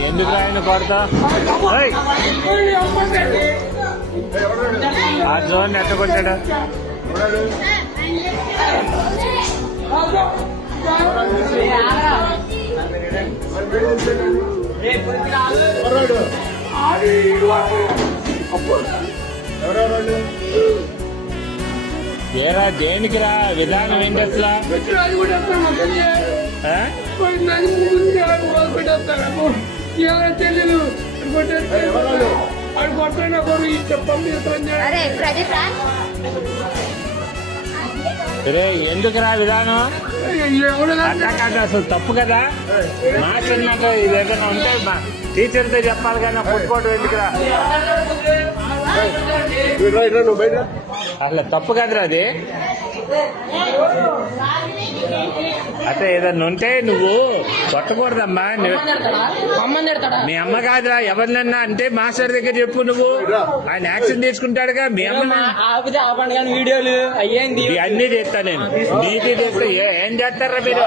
ఎందుకు ఆయన కొడతా ఆ జోన్ ఎట్ట కొట్టాడు ఏరా దేనికిరా విధానం ఏంటి అసలు తెలీదు అది కొట్టైనా కొడు ఈ చెప్పండి ఎందుకురా విధానం అసలు తప్పు కదా మాస్టర్ మాట ఇది ఏదైనా ఉంటే టీచర్తో చెప్పాలి కానీ కొట్టుకోవడం ఎందుకురా అసలు తప్పు కదరా అది అంటే ఏదన్నా ఉంటే నువ్వు కొట్టకూడదమ్మా మీ అమ్మ కాదురా ఎవరినన్నా అంటే మాస్టర్ దగ్గర చెప్పు నువ్వు ఆయన యాక్షన్ తీసుకుంటాడుగా మీ అమ్మ వీడియోలు అయ్యేంది అన్నీ చేస్తా నేను నీతి చేస్తా ఏం చేస్తారా మీరు